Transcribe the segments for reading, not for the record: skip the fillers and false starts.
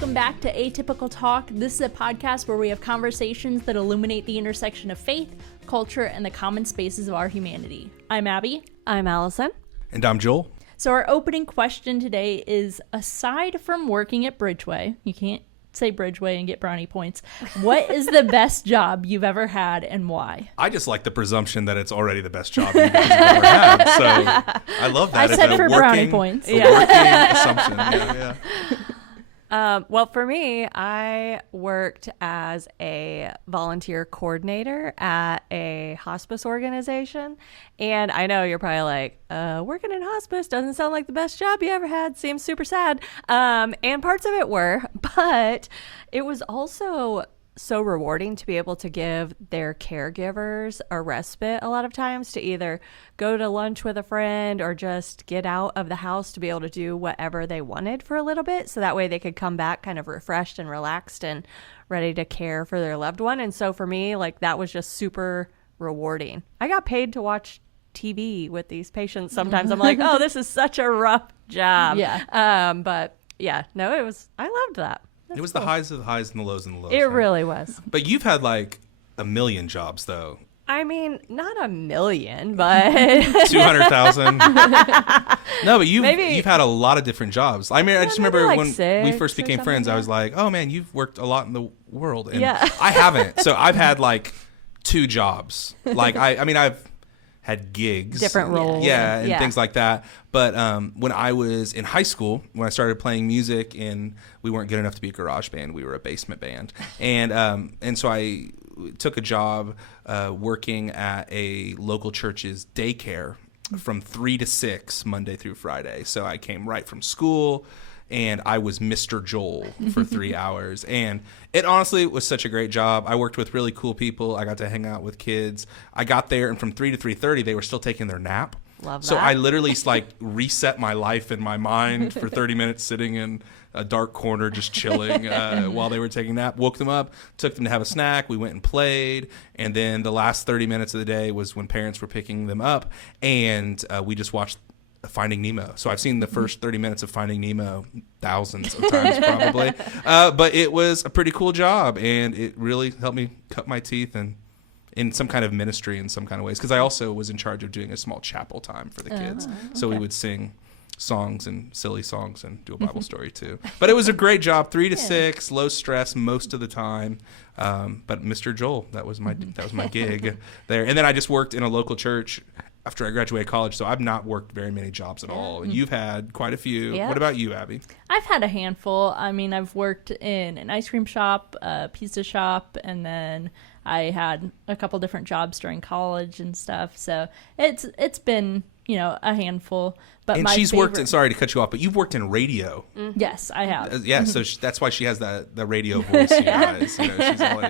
Welcome back to Atypical Talk. This is a podcast where we have conversations that illuminate the intersection of faith, culture, and the common spaces of our humanity. I'm Abby. I'm Allison. And I'm Joel. So our opening question today is, aside from working at Bridgeway, you can't say Bridgeway and get brownie points, what is the best job you've ever had and why? I just like the presumption that it's already the best job you guys have ever had. So I love that. I said for brownie points. Working assumption. Yeah. Well, for me, I worked as a volunteer coordinator at a hospice organization. And I know you're probably like, working in hospice doesn't sound like the best job you ever had. Seems super sad. And parts of it were, but it was also so rewarding to be able to give their caregivers a respite a lot of times to either go to lunch with a friend or just get out of the house to be able to do whatever they wanted for a little bit. So that way they could come back kind of refreshed and relaxed and ready to care for their loved one. And so for me, like, that was just super rewarding. I got paid to watch TV with these patients. Sometimes I'm like, oh, this is such a rough job. Yeah. But yeah, no, I loved that. It was the highs of the highs and the lows and the lows. It really was. But you've had like a million jobs, though. I mean, not a million, but 200,000. No, but you've had a lot of different jobs. I mean, I just remember like when we first became friends, like I was like, oh man, you've worked a lot in the world. And yeah. I haven't. So I've had like 2 jobs. Like, I mean, I've had gigs, different roles, and things like that. But when I was in high school, when I started playing music, and we weren't good enough to be a garage band, we were a basement band, and so I took a job working at a local church's daycare from 3 to 6 Monday through Friday. So I came right from school, and I was Mr. Joel for 3 hours. And it honestly was such a great job. I worked with really cool people. I got to hang out with kids. I got there, and from 3 to 3:30, they were still taking their nap. Love that. So I literally like reset my life in my mind for 30 minutes sitting in a dark corner just chilling while they were taking a nap. Woke them up, took them to have a snack. We went and played. And then the last 30 minutes of the day was when parents were picking them up. And we just watched Finding Nemo. So I've seen the first 30 minutes of Finding Nemo thousands of times probably. But it was a pretty cool job, and it really helped me cut my teeth and in some kind of ministry in some kind of ways, because I also was in charge of doing a small chapel time for the kids. So we would sing songs and silly songs and do a Bible story too. But it was a great job, 3 to 6, low stress most of the time. But Mr. Joel, that was my gig there. And then I just worked in a local church after I graduated college, so I've not worked very many jobs at all. And you've had quite a few. Yeah. What about you, Abby? I've had a handful. I mean, I've worked in an ice cream shop, a pizza shop, and then I had a couple different jobs during college and stuff. So it's been, a handful. But and she's worked in, sorry to cut you off, but you've worked in radio. Yes, I have. Yeah, so that's why she has the radio voice. You guys.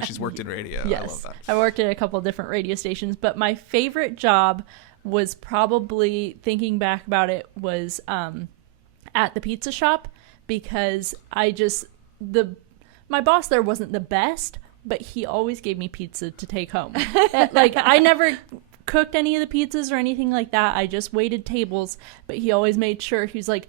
She's worked in radio. Yes. I love that. I worked at a couple different radio stations, but my favorite job was probably, thinking back about it, was at the pizza shop, because my boss there wasn't the best, but he always gave me pizza to take home. Like, I never cooked any of the pizzas or anything like that. I just waited tables, but he always made sure, he was like,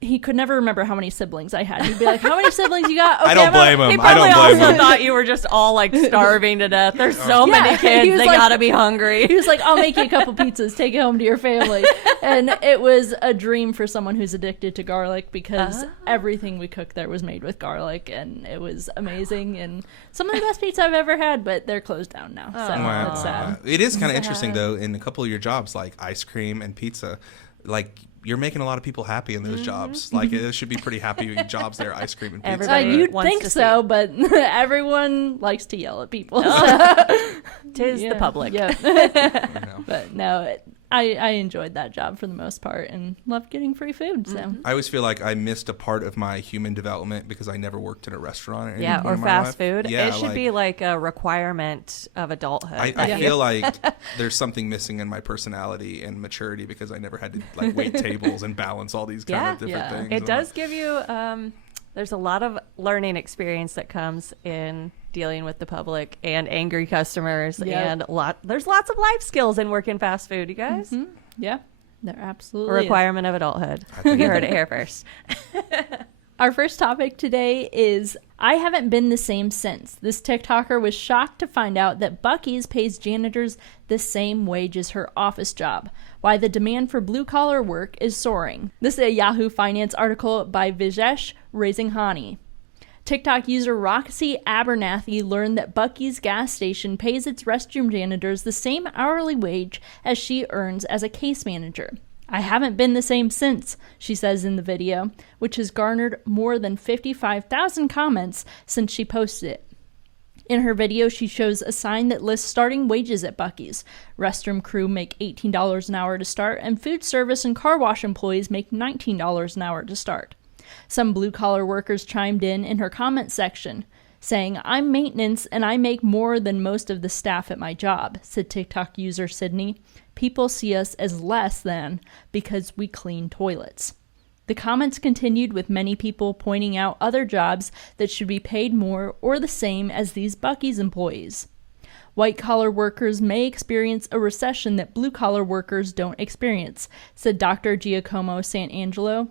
he could never remember how many siblings I had. He'd be like, how many siblings you got? Okay, I don't blame him. He probably also thought you were just all like starving to death. There's so many kids, they gotta be hungry. He was like, I'll make you a couple pizzas, take it home to your family. And it was a dream for someone who's addicted to garlic, because everything we cooked there was made with garlic, and it was amazing. And some of the best pizza I've ever had, but they're closed down now. So that's sad. It is kind of interesting though, in a couple of your jobs, like ice cream and pizza, like, you're making a lot of people happy in those jobs. Like, it should be pretty happy jobs there, ice cream and pizza. You'd think so, but everyone likes to yell at people. Tis the public. Yeah. But no, I enjoyed that job for the most part and loved getting free food. So I always feel like I missed a part of my human development because I never worked in a restaurant. Or fast food. Yeah, it should be like a requirement of adulthood. I feel like there's something missing in my personality and maturity because I never had to like wait tables and balance all these kind of different things. It does give you there's a lot of learning experience that comes in dealing with the public and angry customers, and there's lots of life skills in working fast food, you guys. Yeah, there absolutely a requirement of adulthood. You heard it here first. Our first topic today is I haven't been the same since. This TikToker was shocked to find out that Buc-ee's pays janitors the same wage as her office job. Why the demand for blue-collar work is soaring. This is a Yahoo Finance article by Vijesh Razinghani. TikTok user Roxy Abernathy learned that Buc-ee's gas station pays its restroom janitors the same hourly wage as she earns as a case manager. I haven't been the same since, she says in the video, which has garnered more than 55,000 comments since she posted it. In her video, she shows a sign that lists starting wages at Buc-ee's. Restroom crew make $18 an hour to start, and food service and car wash employees make $19 an hour to start. Some blue-collar workers chimed in her comment section, saying, "I'm maintenance and I make more than most of the staff at my job," said TikTok user Sydney. "People see us as less than because we clean toilets." The comments continued with many people pointing out other jobs that should be paid more or the same as these Buc-ee's employees. White-collar workers may experience a recession that blue-collar workers don't experience, said Dr. Giacomo Santangelo,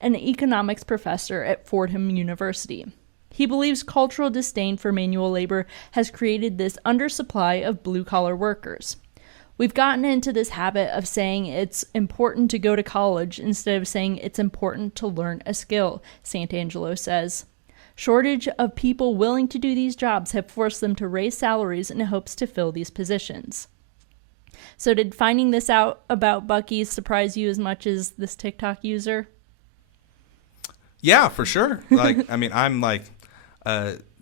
an economics professor at Fordham University. He believes cultural disdain for manual labor has created this undersupply of blue-collar workers. We've gotten into this habit of saying it's important to go to college instead of saying it's important to learn a skill, Santangelo says. Shortage of people willing to do these jobs have forced them to raise salaries in hopes to fill these positions. So did finding this out about Buc-ee's surprise you as much as this TikTok user? Yeah, for sure.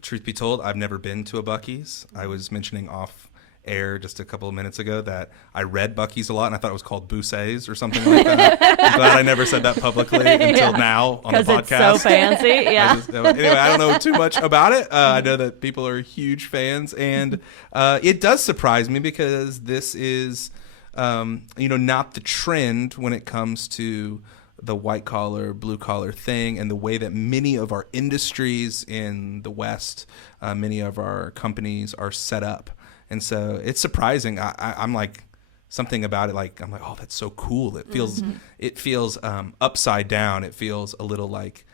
Truth be told, I've never been to a Buc-ee's. I was mentioning off air just a couple of minutes ago that I read Buc-ee's a lot and I thought it was called Boussays or something like that. I'm glad I never said that publicly until now on the podcast. Because it's so fancy, yeah. Anyway, I don't know too much about it. I know that people are huge fans, and it does surprise me because this is, not the trend when it comes to the white collar, blue collar thing, and the way that many of our industries in the West, many of our companies are set up. And so it's surprising. I'm like, something about it, like, I'm like, oh, that's so cool. It feels upside down. It feels a little like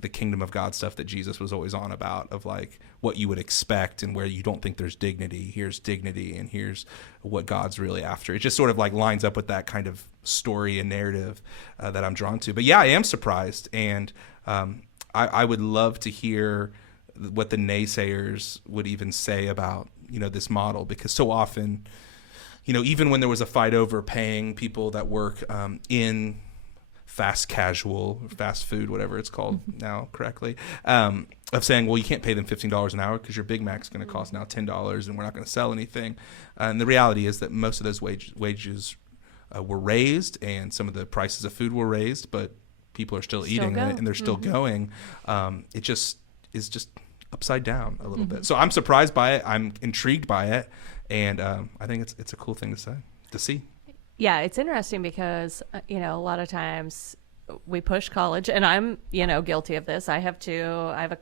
the kingdom of God stuff that Jesus was always on about, of like what you would expect and where you don't think there's dignity. Here's dignity, and here's what God's really after. It just sort of like lines up with that kind of story and narrative that I'm drawn to. But yeah, I am surprised, and I would love to hear what the naysayers would even say about this model, because so often, even when there was a fight over paying people that work in fast casual, fast food, whatever it's called now correctly, of saying, well, you can't pay them $15 an hour because your Big Mac's going to cost now $10 and we're not going to sell anything. And the reality is that most of those wages were raised, and some of the prices of food were raised, but people are still eating it and they're still going. It just is just upside down a little bit. So I'm surprised by it. I'm intrigued by it. And I think it's a cool thing to see. Yeah, it's interesting because, a lot of times we push college, and I'm, guilty of this. I have a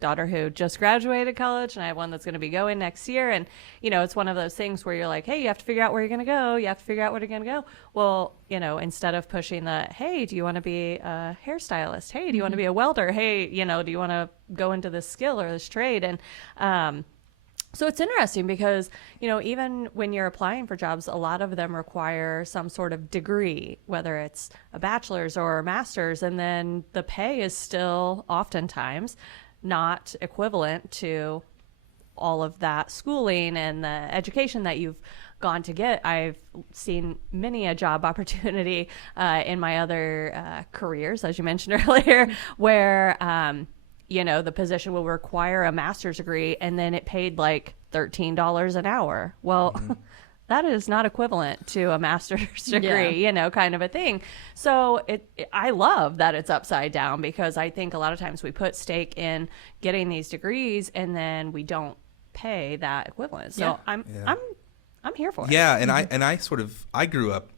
daughter who just graduated college, and I have one that's going to be going next year. And, it's one of those things where you're like, hey, you have to figure out where you're going to go. You have to figure out where you're going to go. Well, instead of pushing the, hey, do you want to be a hairstylist? Hey, do you want to be a welder? Hey, do you want to go into this skill or this trade? And, so it's interesting because, even when you're applying for jobs, a lot of them require some sort of degree, whether it's a bachelor's or a master's, and then the pay is still oftentimes not equivalent to all of that schooling and the education that you've gone to get. I've seen many a job opportunity in my other careers, as you mentioned earlier, where the position will require a master's degree, and then it paid like $13 an hour. Well, that is not equivalent to a master's degree, kind of a thing. So I love that it's upside down, because I think a lot of times we put stake in getting these degrees and then we don't pay that equivalent. So I'm here for it. Yeah, and I grew up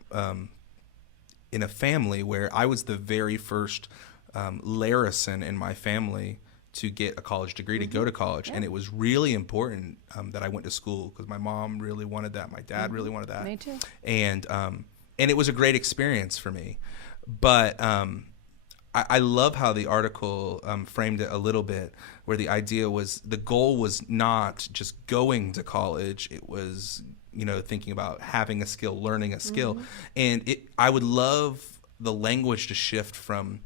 in a family where I was the very first Larison in my family to get a college degree, to go to college. And it was really important that I went to school, because my mom really wanted that. My dad really wanted that. Me too. And it was a great experience for me. But I love how the article framed it a little bit, where the idea was the goal was not just going to college. It was, thinking about having a skill, learning a skill. And I would love the language to shift from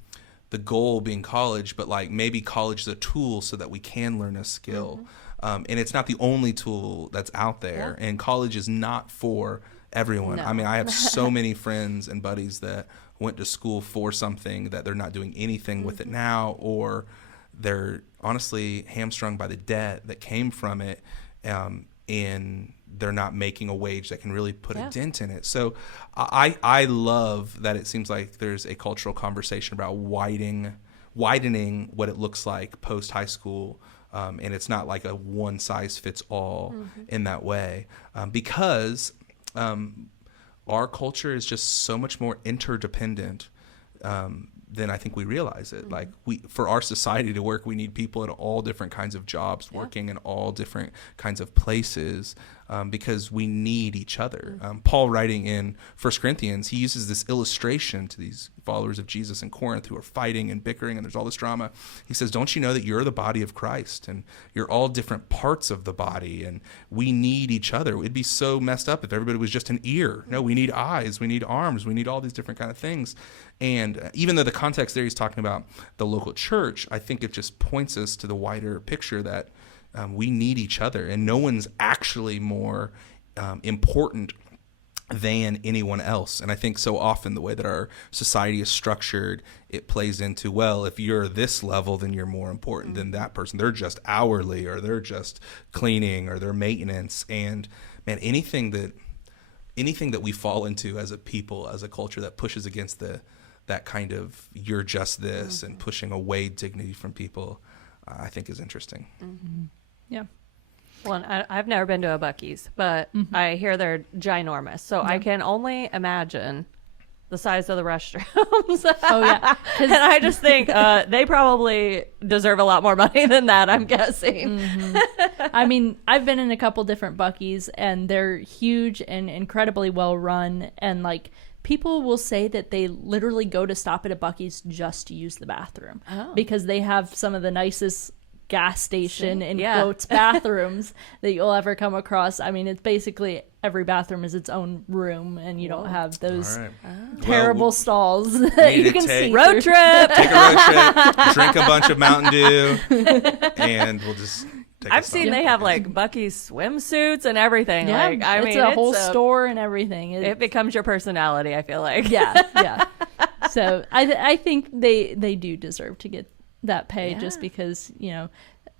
the goal being college, but like maybe college is a tool so that we can learn a skill. And it's not the only tool that's out there. And college is not for everyone. No. I mean, I have so many friends and buddies that went to school for something that they're not doing anything with it now, or they're honestly hamstrung by the debt that came from it, and they're not making a wage that can really put a dent in it. So I love that it seems like there's a cultural conversation about widening what it looks like post high school, and it's not like a one size fits all in that way, because our culture is just so much more interdependent than I think we realize it. Like for our society to work, we need people in all different kinds of jobs, working in all different kinds of places, because we need each other. Paul, writing in 1 Corinthians, he uses this illustration to these followers of Jesus in Corinth who are fighting and bickering, and there's all this drama. He says, don't you know that you're the body of Christ, and you're all different parts of the body, and we need each other. It'd be so messed up if everybody was just an ear. No, we need eyes, we need arms, we need all these different kind of things. And even though the context there he's talking about the local church, I think it just points us to the wider picture that we need each other, and no one's actually more important than anyone else. And I think so often the way that our society is structured, it plays into, well, if you're this level, then you're more important than that person. They're just hourly, or they're just cleaning, or they're maintenance. And man, anything that we fall into as a people, as a culture that pushes against that kind of you're just this and pushing away dignity from people, I think is interesting. Yeah. Well, I've never been to a Buc-ee's, but I hear they're ginormous. So I can only imagine the size of the restrooms. Oh, yeah. And I just think they probably deserve a lot more money than that, I'm guessing. I mean, I've been in a couple different Buc-ee's, and they're huge and incredibly well run. And like, people will say that they literally go to stop at a Buc-ee's just to use the bathroom because they have some of the nicest gas station in quotes bathrooms that you'll ever come across. I mean, it's basically every bathroom is its own room, and you don't have those terrible stalls that you can see. Road trip. Take a road trip, drink a bunch of Mountain Dew, and we'll just take I've seen they have like Buc-ee's swimsuits and everything. Yeah, like, I mean, it's a whole store and everything. It becomes your personality, I feel like. Yeah. So I think they do deserve to get that pay just because,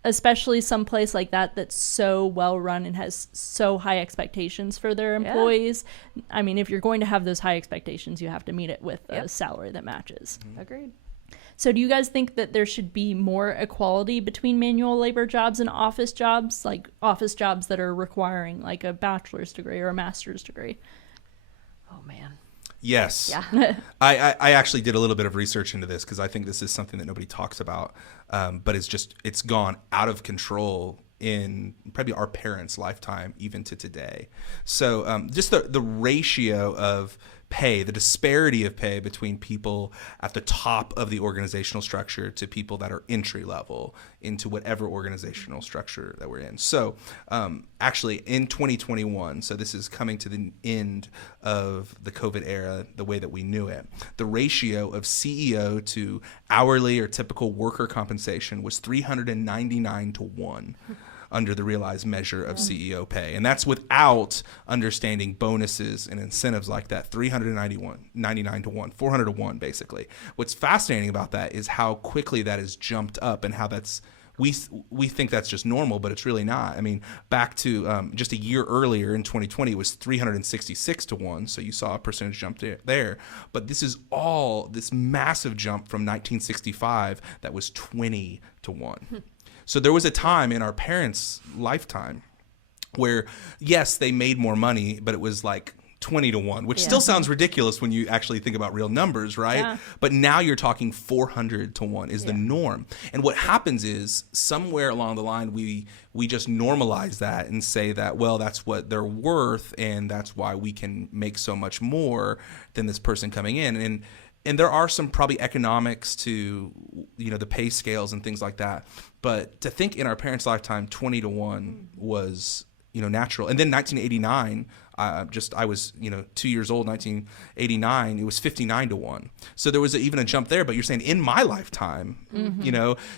especially some place like that that's so well run and has so high expectations for their employees. I mean, if you're going to have those high expectations, you have to meet it with a salary that matches. Agreed. So do you guys think that there should be more equality between manual labor jobs and office jobs, like office jobs that are requiring like a bachelor's degree or a master's degree? Oh, man. Yes. Yeah. I actually did a little bit of research into this because I think this is something that nobody talks about, but it's gone out of control in probably our parents' lifetime, even to today. So just the ratio of pay, the disparity of pay between people at the top of the organizational structure to people that are entry level into whatever organizational structure that we're in. So actually in 2021, so this is coming to the end of the COVID era, the way that we knew it, the ratio of CEO to hourly or typical worker compensation was 399 to 1. Under the realized measure of CEO pay. And that's without understanding bonuses and incentives like that. 399 to 1, 400 to 1, basically. What's fascinating about that is how quickly that has jumped up and how that's, we think that's just normal, but it's really not. I mean, back to just a year earlier in 2020, it was 366 to 1. So you saw a percentage jump there. But this is all this massive jump from 1965 that was 20 to 1. So there was a time in our parents' lifetime where, yes, they made more money, but it was like 20 to 1, which still sounds ridiculous when you actually think about real numbers, right? Yeah. But now you're talking 400 to 1 is the norm. And what happens is somewhere along the line, we just normalize that and say that, well, that's what they're worth, and that's why we can make so much more than this person coming in. and there are some probably economics to, the pay scales and things like that. But to think in our parents' lifetime, 20-1 was, natural. And then 1989, I was, 2 years old, 1989, it was 59-1. So there was even a jump there, but you're saying in my lifetime,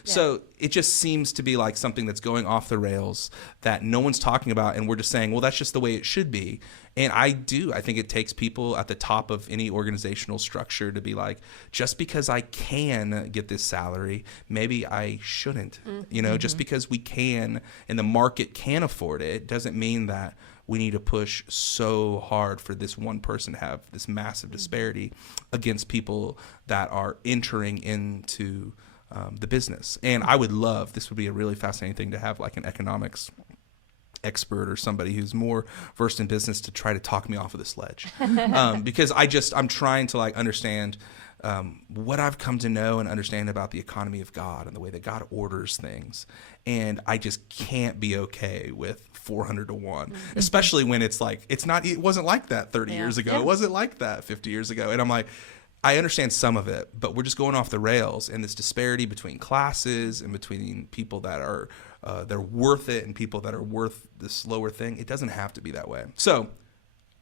so it just seems to be like something that's going off the rails that no one's talking about. And we're just saying, well, that's just the way it should be. And I think it takes people at the top of any organizational structure to be like, just because I can get this salary, maybe I shouldn't, just because we can and the market can afford it doesn't mean that we need to push so hard for this one person to have this massive disparity against people that are entering into the business. And I would love, this would be a really fascinating thing to have like an economics expert or somebody who's more versed in business to try to talk me off of this ledge. Because I'm trying to like understand what I've come to know and understand about the economy of God and the way that God orders things. And I just can't be okay with 400-1, especially when it's like, it wasn't like that 30 years ago. It wasn't like that 50 years ago. And I'm like, I understand some of it, but we're just going off the rails, and this disparity between classes and between people that are they're worth it and people that are worth this lower thing. It doesn't have to be that way. So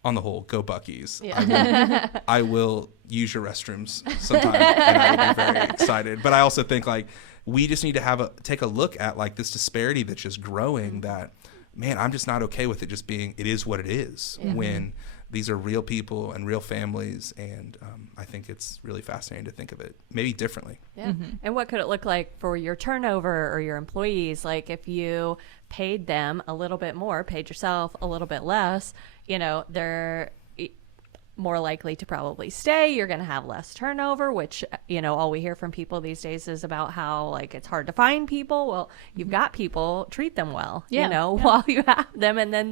on the whole, go Buc-ee's. Yeah. I will use your restrooms sometime, and I will be very excited. But I also think like we just need to take a look at like this disparity that's just growing. That, man, I'm just not okay with it just being, it is what it is, when these are real people and real families. And I think it's really fascinating to think of it maybe differently. Yeah. And what could it look like for your turnover or your employees? Like if you paid them a little bit more, paid yourself a little bit less, they're more likely to probably stay. You're going to have less turnover, which, all we hear from people these days is about how like it's hard to find people. Well, you've got people, treat them well, while you have them, and then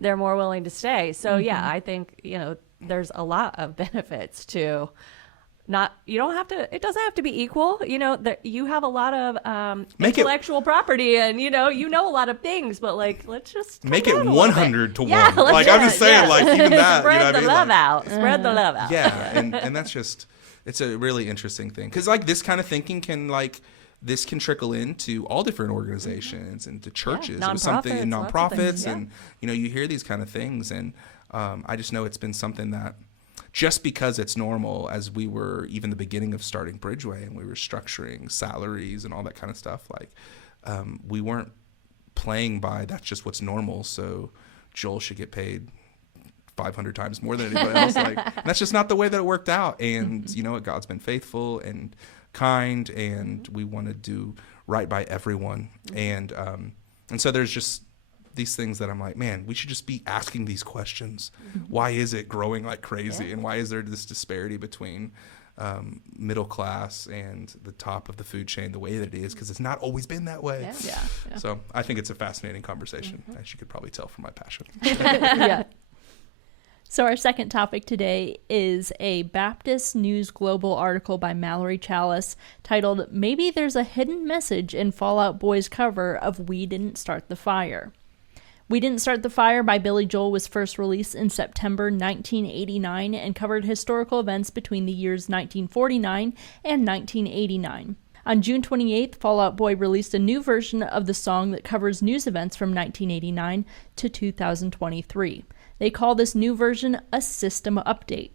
they're more willing to stay. So I think, there's a lot of benefits to it doesn't have to be equal. You have a lot of intellectual property, and you know a lot of things, but like, let's just make it 100-1. Yeah, like I'm just saying, like even that, spread the love out. Spread the love out. Yeah, and that's just, it's a really interesting thing, because like this kind of thinking can trickle into all different organizations and to churches or something, and nonprofits, and you hear these kind of things, and I just know it's been something that, just because it's normal, as we were even the beginning of starting Bridgeway and we were structuring salaries and all that kind of stuff, like we weren't playing by that's just what's normal, so Joel should get paid 500 times more than anybody else. Like, that's just not the way that it worked out. And you know what? God's been faithful and kind, and we want to do right by everyone. And so there's just these things that I'm like, man, we should just be asking these questions. Why is it growing like crazy? And why is there this disparity between middle class and the top of the food chain the way that it is? Because it's not always been that way. Yeah. So I think it's a fascinating conversation, as you could probably tell from my passion. Yeah. So our second topic today is a Baptist News Global article by Mallory Chalice titled, "Maybe There's a Hidden Message in Fall Out Boy's Cover of We Didn't Start the Fire." We Didn't Start the Fire by Billy Joel was first released in September 1989 and covered historical events between the years 1949 and 1989. On June 28th, Fall Out Boy released a new version of the song that covers news events from 1989 to 2023. They call this new version a system update.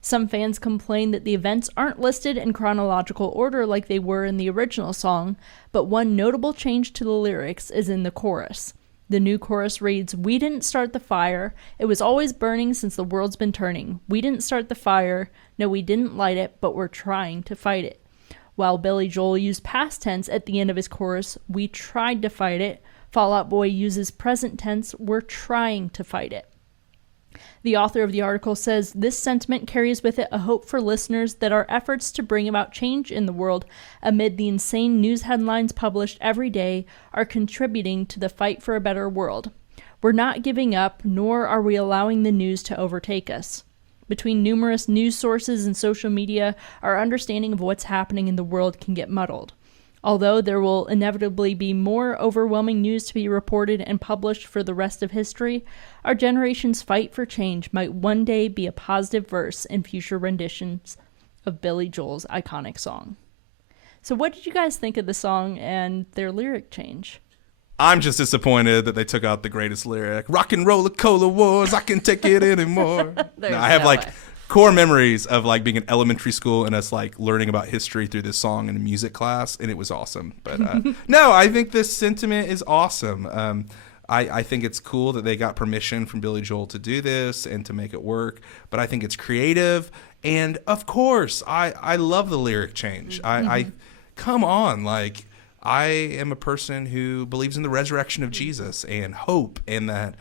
Some fans complain that the events aren't listed in chronological order like they were in the original song, but one notable change to the lyrics is in the chorus. The new chorus reads, "We didn't start the fire. It was always burning since the world's been turning. We didn't start the fire. No, we didn't light it, but we're trying to fight it." While Billy Joel used past tense at the end of his chorus, "We tried to fight it," Fall Out Boy uses present tense, "We're trying to fight it." The author of the article says this sentiment carries with it a hope for listeners that our efforts to bring about change in the world amid the insane news headlines published every day are contributing to the fight for a better world. We're not giving up, nor are we allowing the news to overtake us. Between numerous news sources and social media, our understanding of what's happening in the world can get muddled. Although there will inevitably be more overwhelming news to be reported and published for the rest of history, our generation's fight for change might one day be a positive verse in future renditions of Billy Joel's iconic song. So what did you guys think of the song and their lyric change? I'm just disappointed that they took out the greatest lyric. Rock and roller cola wars, I can take it anymore. No, I have core memories of like being in elementary school and us like learning about history through this song in a music class, and it was awesome. But no, I think this sentiment is awesome. I think it's cool that they got permission from Billy Joel to do this and to make it work, but I think it's creative. And of course, I love the lyric change. I come on, like, I am a person who believes in the resurrection of Jesus and hope, and that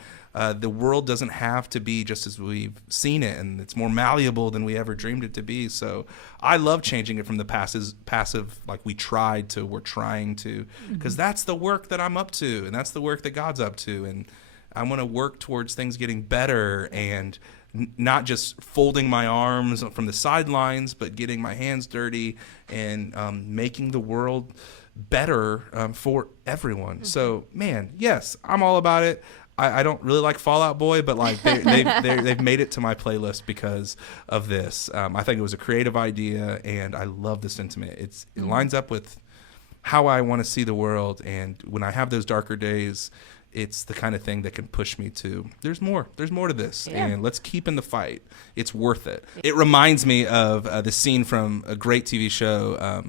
the world doesn't have to be just as we've seen it, and it's more malleable than we ever dreamed it to be. So I love changing it from the passive like we tried to we're trying to, because that's the work that I'm up to, and that's the work that God's up to, and I want to work towards things getting better and not just folding my arms from the sidelines, but getting my hands dirty and making the world better for everyone. So, man, yes, I'm all about it. I don't really like Fall Out Boy, but like they've made it to my playlist because of this. I think it was a creative idea, and I love the sentiment. It lines up with how I want to see the world, and when I have those darker days, it's the kind of thing that can push me to, there's more to this, and let's keep in the fight. It's worth it. It reminds me of the scene from a great TV show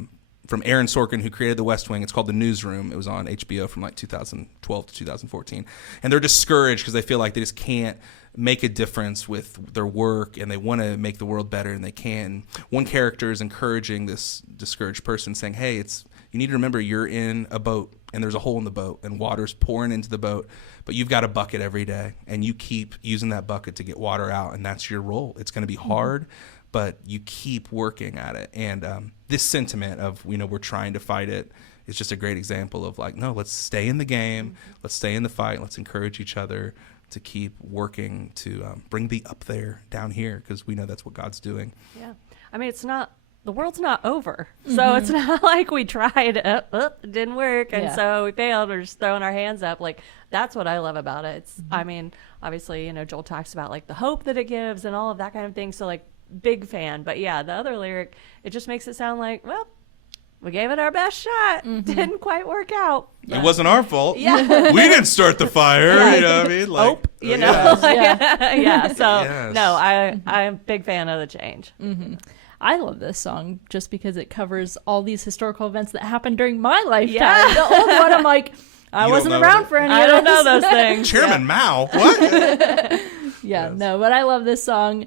from Aaron Sorkin, who created The West Wing. It's called The Newsroom. It was on HBO from like 2012 to 2014. And they're discouraged because they feel like they just can't make a difference with their work, and they want to make the world better, and they can. One character is encouraging this discouraged person, saying, hey, you need to remember you're in a boat, and there's a hole in the boat, and water's pouring into the boat, but you've got a bucket every day, and you keep using that bucket to get water out, and that's your role. It's going to be hard, but you keep working at it. And this sentiment of, we're trying to fight it is just a great example of like, no, let's stay in the game, let's stay in the fight, let's encourage each other to keep working to bring the up there down here, because we know that's what God's doing. Yeah. I mean, the world's not over. So it's not like we tried, it didn't work, and so we failed. We're just throwing our hands up. Like, that's what I love about it. It's, I mean, obviously, Joel talks about like the hope that it gives and all of that kind of thing. So like, big fan. But yeah, the other lyric, it just makes it sound like, well, we gave it our best shot. Didn't quite work out. It wasn't our fault. Yeah. We didn't start the fire. You know what I mean? Like, hope, So no, I'm a big fan of the change. I love this song just because it covers all these historical events that happened during my lifetime. Yeah. The old one, I'm like, I wasn't around for any of I this. don't know those things. Chairman Mao, what? No, but I love this song.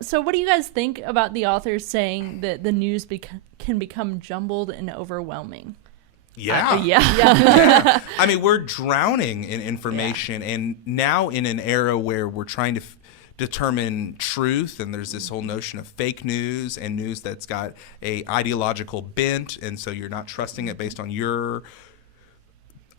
So what do you guys think about the authors saying that the news can become jumbled and overwhelming? Yeah. I mean, we're drowning in information, and now in an era where we're trying to determine truth, and there's this whole notion of fake news and news that's got a ideological bent, and so you're not trusting it based on your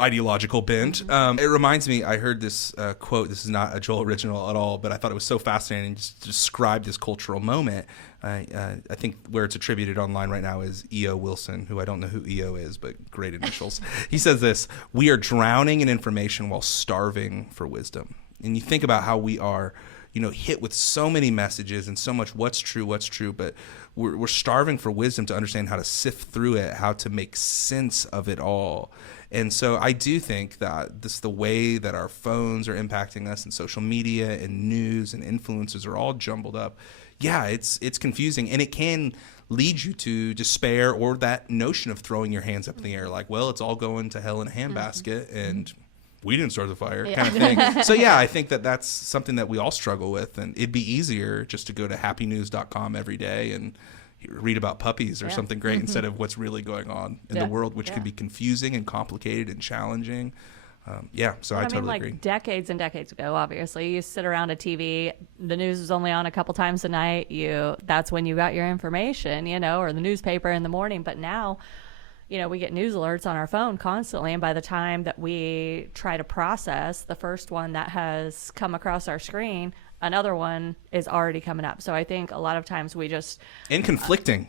ideological bent. It reminds me, I heard this quote. This is not a Joel original at all, but I thought it was so fascinating just to describe this cultural moment. I think where it's attributed online right now is E.O. Wilson, who I don't know who E.O. is, but great initials. He says this: we are drowning in information while starving for wisdom. And you think about how we are, hit with so many messages and so much what's true, but we're starving for wisdom to understand how to sift through it, how to make sense of it all. And so I do think that the way that our phones are impacting us, and social media and news and influencers are all jumbled up. Yeah, it's confusing, and it can lead you to despair or that notion of throwing your hands up in the air, like, well, it's all going to hell in a handbasket, and we didn't start the fire, kind of thing. So yeah, I think that's something that we all struggle with, and it'd be easier just to go to happynews.com every day and read about puppies or something great instead of what's really going on in the world, which can be confusing and complicated and challenging. So I totally agree. Decades and decades ago, obviously, you sit around a TV, the news was only on a couple times a night. That's when you got your information, or the newspaper in the morning. But now, we get news alerts on our phone constantly, and by the time that we try to process the first one that has come across our screen, another one is already coming up. So I think a lot of times we just... And conflicting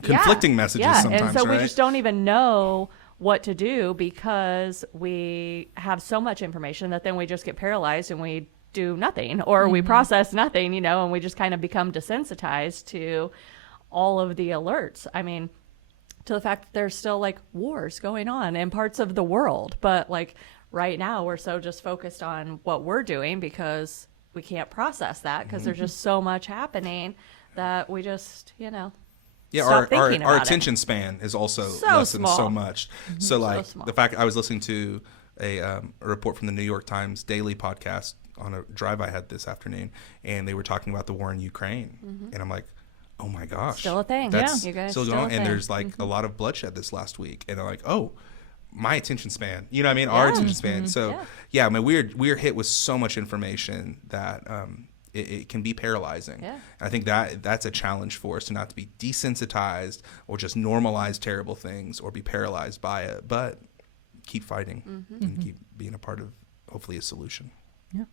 messages sometimes, and so right? we just don't even know what to do because we have so much information that then we just get paralyzed and we do nothing, or we process nothing, and we just kind of become desensitized to all of the alerts. I mean, to the fact that there's still like wars going on in parts of the world, but like right now we're so just focused on what we're doing because we can't process that because there's just so much happening that we just, Yeah, stop thinking our about attention span is also So lessened small. so much. So like small. the fact I was listening to a report from the New York Times daily podcast on a drive I had this afternoon, and they were talking about the war in Ukraine, and I'm like, oh my gosh, Still a thing. That's Yeah, you guys, still still going a on, and thing. there's like a lot of bloodshed this last week, and I'm like, oh, my attention span, you know what I mean? Our attention span. So yeah, my we're hit with so much information that it can be paralyzing. Yeah. And I think that's a challenge for us to not to be desensitized or just normalize terrible things or be paralyzed by it, but keep fighting and keep being a part of hopefully a solution. Yeah.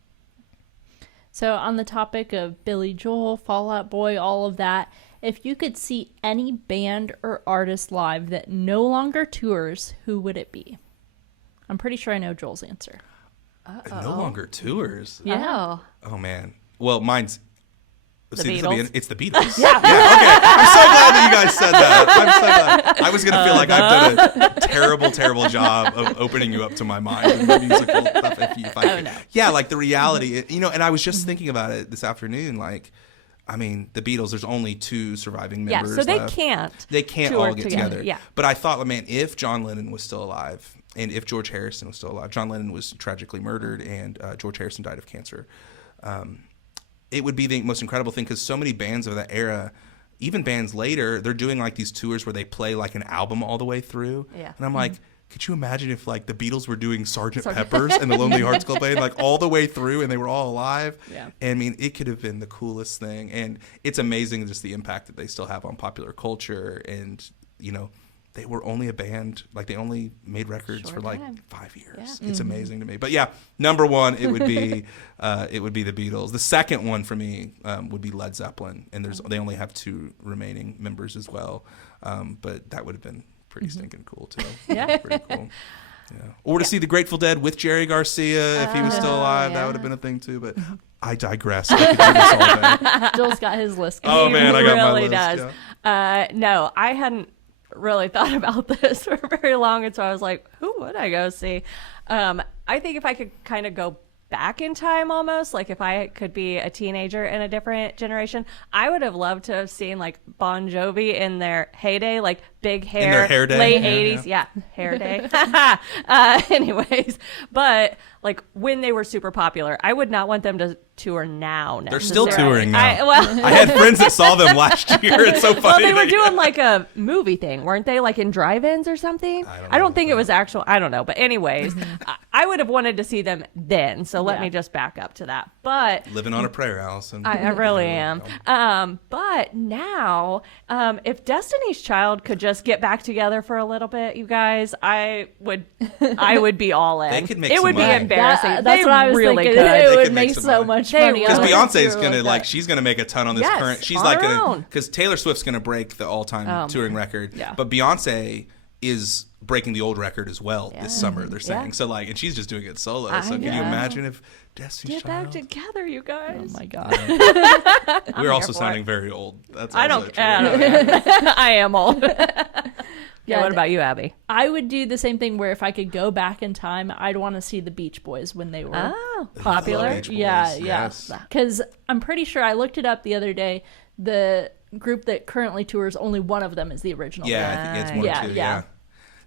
So on the topic of Billy Joel, Fall Out Boy, all of that, if you could see any band or artist live that no longer tours, who would it be? I'm pretty sure I know Joel's answer. No longer tours. Yeah. Oh man. Well, mine's The this'll be Beatles. it's the Beatles. Yeah. Okay. I'm so glad that you guys said that. I'm so glad. I was gonna feel like I've done a terrible job of opening you up to my mind with musical stuff. If I could. no. Yeah, like the reality, and I was just thinking about it this afternoon. Like, I mean, the Beatles. There's only 2 surviving Yeah, members. so they left. can't. They can't tour all get together. Yeah. But I thought, man, if John Lennon was still alive and if George Harrison was still alive, John Lennon was tragically murdered and George Harrison died of cancer. It would be the most incredible thing because so many bands of that era, even bands later, they're doing like these tours where they play like an album all the way through. Yeah. And I'm like, could you imagine if like the Beatles were doing Sgt. Pepper's and the Lonely Hearts Club Band like all the way through and they were all alive? Yeah. And I mean, it could have been the coolest thing. And it's amazing just the impact that they still have on popular culture. And, they were only a band, like they only made records Short for like time. 5 years. Yeah. It's amazing to me. But yeah, number one, it would be the Beatles. The second one for me would be Led Zeppelin, and they only have 2 remaining members as well. But that would have been pretty stinking cool too. Yeah. Pretty cool. Yeah. Or to see the Grateful Dead with Jerry Garcia if he was still alive, that would have been a thing too. But I digress. I could do this all day. Joel's got his list. Oh He man, I got my really list. does. Yeah. No, I hadn't really thought about this for very long, and so I was like, who would I go see? I think if I could kind of go back in time almost, like if I could be a teenager in a different generation, I would have loved to have seen like Bon Jovi in their heyday, like big hair, their hair day? late Yeah, 80s. Yeah, hair day. Anyways, but like when they were super popular, I would not want them to tour now. They're still necessarily. touring now. I I had friends that saw them last year. It's so well, funny. they were that- doing like a movie thing, weren't they? Like in drive-ins or something? I don't know think it about was actual. I don't know. But anyways, I would have wanted to see them then. So let Yeah. me just back up to that. But Living on a prayer, Allison. I really am. But now, if Destiny's Child could just get back together for a little bit, you guys, I would be all in. They could make it some would be money. embarrassing. That's They what I was really thinking. could. It They would could make make some so money. much They money. Because on a Beyonce's tour gonna that. she's gonna make a ton on this Yes, current. She's on like her gonna own. because Taylor Swift's gonna break the all-time touring record. Yeah. But Beyonce is breaking the old record as well this summer. They're saying Yeah. so and she's just doing it solo. I So can you know. imagine if Destiny's Get back Child? together, you guys. Oh my god. We're here also for sounding very old. That's I also don't. true. I don't care. I am old. Yeah, What about you, Abby? I would do the same thing where if I could go back in time, I'd want to see the Beach Boys when they were Oh, Love popular. Beach Boys, yeah, yes. Because I'm pretty sure I looked it up the other day. The group that currently tours, only one of them is the original. Yeah, I think it's one Yeah, or two. yeah. Yeah.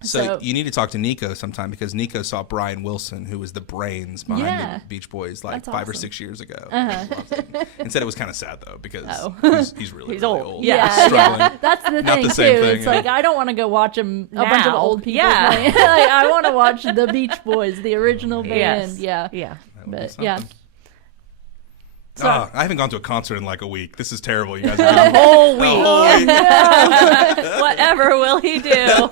So So- you need to talk to Nico sometime because Nico saw Brian Wilson, who was the brains behind Yeah. the Beach Boys, like That's 5 or awesome. 6 years ago. And said it was kind of sad though because he's really He's really old. old. Yeah, Struggling. yeah, that's the Not thing the same too. thing, It's yeah. like I don't want to go watch a bunch of Now. old people. Yeah. Playing. Like, I want to watch the Beach Boys, the original band. Yes. Yeah, Yeah. That would be but yeah. something. So- I haven't gone to a concert in like a week. This is terrible. You guys are doing Whole week. Oh, Whatever will he do?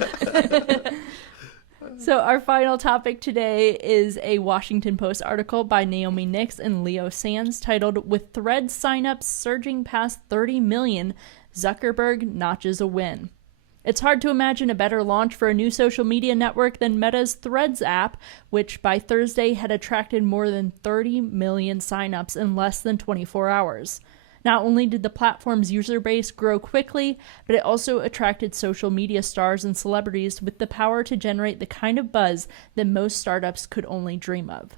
So our final topic today is a Washington Post article by Naomi Nix and Leo Sands titled "With Threads signups surging past 30 million, Zuckerberg notches a win." It's hard to imagine a better launch for a new social media network than Meta's Threads app, which by Thursday had attracted more than 30 million signups in less than 24 hours. Not only did the platform's user base grow quickly, but it also attracted social media stars and celebrities with the power to generate the kind of buzz that most startups could only dream of.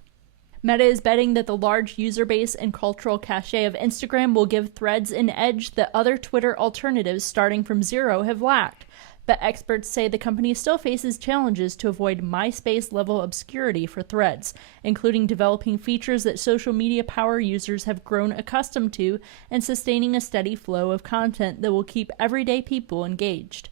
Meta is betting that the large user base and cultural cachet of Instagram will give Threads an edge that other Twitter alternatives starting from zero have lacked. But experts say the company still faces challenges to avoid MySpace-level obscurity for Threads, including developing features that social media power users have grown accustomed to and sustaining a steady flow of content that will keep everyday people engaged.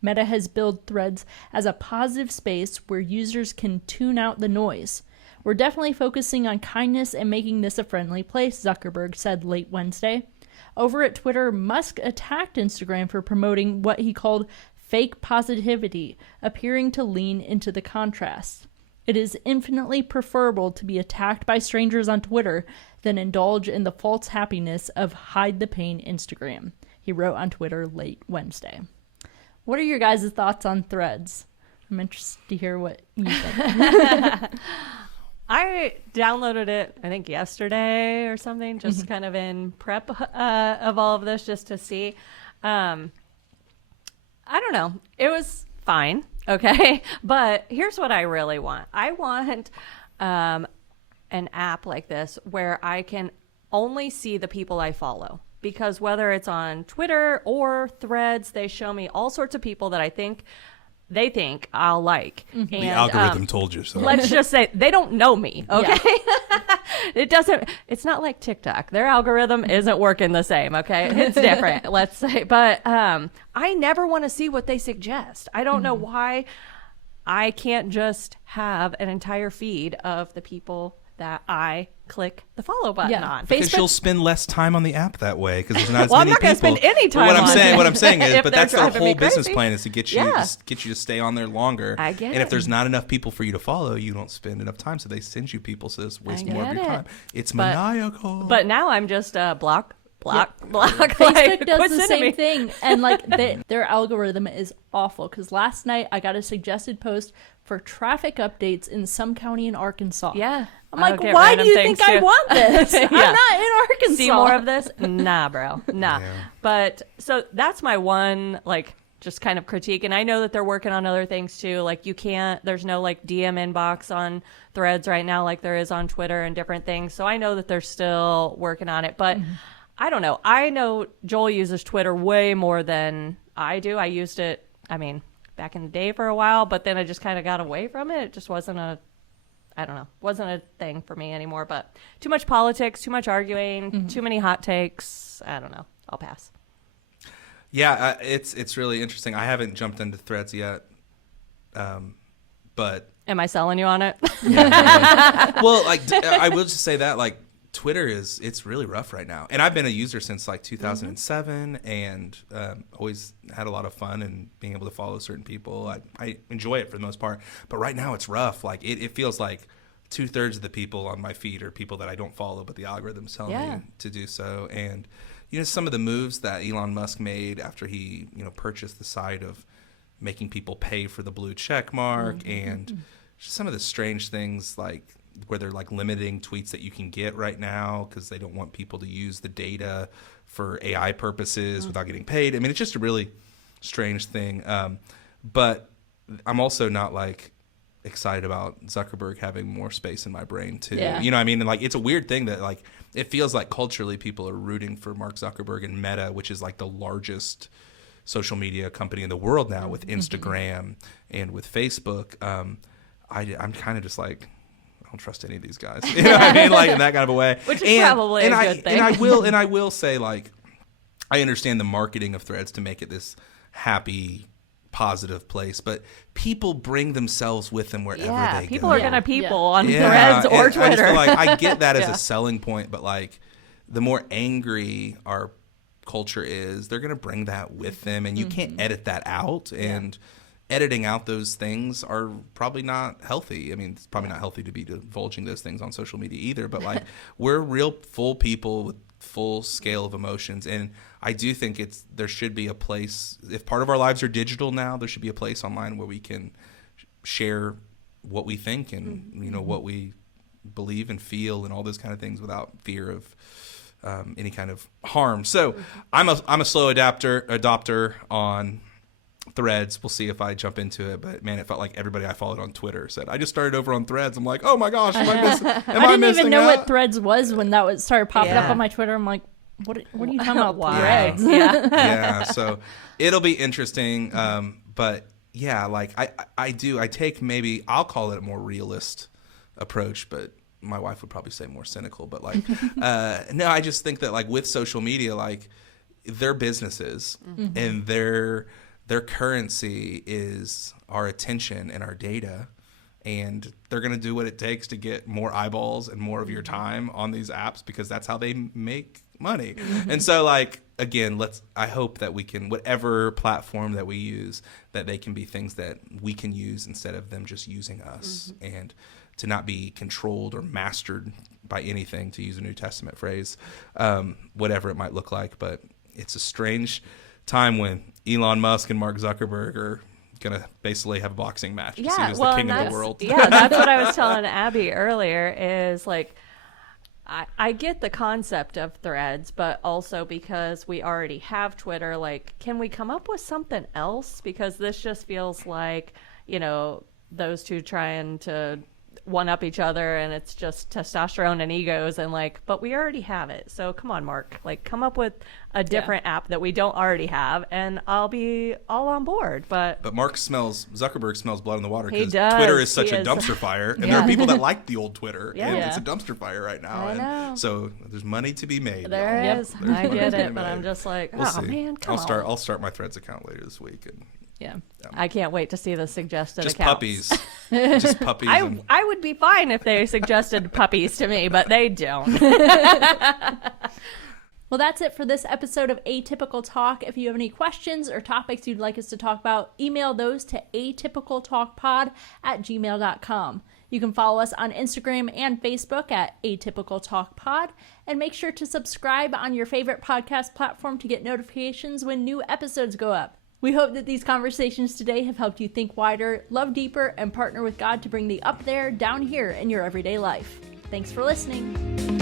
Meta has billed Threads as a positive space where users can tune out the noise. We're definitely focusing on kindness and making this a friendly place, Zuckerberg said late Wednesday. Over at Twitter, Musk attacked Instagram for promoting what he called fake positivity, appearing to lean into the contrast. It is infinitely preferable to be attacked by strangers on Twitter than indulge in the false happiness of hide the pain Instagram, he wrote on Twitter late Wednesday. What are your guys' thoughts on Threads? I'm interested to hear what you think. I downloaded it, I think yesterday or something, just kind of in prep of all of this, just to see. I don't know. It was fine, okay? But here's what I really want. I want an app like this where I can only see the people I follow. Because whether it's on Twitter or Threads, they show me all sorts of people that they think I'll like. And, the algorithm told you so. Let's just say they don't know me, okay? Yeah. It's not like TikTok. Their algorithm isn't working the same, okay? It's different, let's say. But I never want to see what they suggest. I don't know why I can't just have an entire feed of the people that I click the follow button on. Because you'll spend less time on the app that way because there's not as well, many people. I'm not going to spend any time what on it. What I'm saying is, but that's their driving whole me crazy. business plan is to get you to stay on there longer. I get and it. if there's not enough people for you to follow, you don't spend enough time. So they send you people, so it's wasting more of your time. It's maniacal. But now I'm just block. Facebook does the same thing, and like their algorithm is awful. Because last night I got a suggested post for traffic updates in some county in Arkansas. Yeah, I'm like, why do you think I want this? I'm not in Arkansas. See more of this? Nah, bro, nah. Yeah. But so that's my one just kind of critique, and I know that they're working on other things too. Like there's no DM inbox on Threads right now like there is on Twitter and different things. So I know that they're still working on it, but. I don't know. I know Joel uses Twitter way more than I do. I used it, back in the day for a while, but then I just kind of got away from it. It just wasn't wasn't a thing for me anymore. But too much politics, too much arguing, too many hot takes. I don't know. I'll pass. Yeah, it's really interesting. I haven't jumped into Threads yet, but... Am I selling you on it? Yeah. Well, I will just say that, Twitter it's really rough right now, and I've been a user since 2007, and always had a lot of fun and being able to follow certain people. I enjoy it for the most part, but right now it's rough. It feels like 2/3 of the people on my feed are people that I don't follow, but the algorithm's telling me to do so. And some of the moves that Elon Musk made after he purchased the site of making people pay for the blue check mark, and just some of the strange things where they're limiting tweets that you can get right now because they don't want people to use the data for AI purposes without getting paid. It's just a really strange thing. But I'm also not excited about Zuckerberg having more space in my brain too. Yeah. You know what I mean? And it's a weird thing that it feels like culturally people are rooting for Mark Zuckerberg and Meta, which is the largest social media company in the world now with Instagram and with Facebook. I'm kind of just I don't trust any of these guys. You know what I mean? In that kind of a way. Which is probably a good thing. And I will say, I understand the marketing of Threads to make it this happy, positive place, but people bring themselves with them wherever they go. People are going to on Threads or Twitter. I just feel I get that as a selling point, but the more angry our culture is, they're going to bring that with them, and you can't edit that out. And editing out those things are probably not healthy. It's probably not healthy to be divulging those things on social media either, but we're real full people with full scale of emotions. And I do think there should be a place, if part of our lives are digital now, there should be a place online where we can share what we think and, what we believe and feel and all those kind of things without fear of any kind of harm. So I'm a slow adopter on Threads. We'll see if I jump into it, but man, it felt like everybody I followed on Twitter said, I just started over on Threads. I'm like, oh my gosh, am I missing? I didn't even know what Threads was when that started popping up on my Twitter. I'm like, what are you talking about? Threads? Yeah. So it'll be interesting. But yeah, like I take maybe, I'll call it a more realist approach, but my wife would probably say more cynical. But like, no, I just think that like with social media, like they're businesses and their currency is our attention and our data. And they're going to do what it takes to get more eyeballs and more of your time on these apps because that's how they make money. And so like, again, I hope that we can, whatever platform that we use, that they can be things that we can use instead of them just using us, and to not be controlled or mastered by anything, to use a New Testament phrase, whatever it might look like. But it's a strange time when Elon Musk and Mark Zuckerberg are going to basically have a boxing match to see who's the king of the world. Yeah, that's what I was telling Abby earlier is like, I get the concept of Threads, but also because we already have Twitter, like, can we come up with something else? Because this just feels like, those two trying to one up each other, and it's just testosterone and egos, and like, but we already have it. So come on, Mark, like, come up with a different app that we don't already have, and I'll be all on board. But Zuckerberg smells blood in the water because Twitter is such a dumpster fire, and there are people that like the old Twitter, and it's a dumpster fire right now. I know. So there's money to be made. There is. I get it, but I'm just like, we'll man, come on. I'll start my Threads account later this week, and I can't wait to see the suggested just accounts. Puppies. Just puppies. I would be fine if they suggested puppies to me, but they don't. Well, that's it for this episode of Atypical Talk. If you have any questions or topics you'd like us to talk about, email those to atypicaltalkpod@gmail.com. You can follow us on Instagram and Facebook at Atypical Talk Pod, and make sure to subscribe on your favorite podcast platform to get notifications when new episodes go up. We hope that these conversations today have helped you think wider, love deeper, and partner with God to bring the up there, down here in your everyday life. Thanks for listening.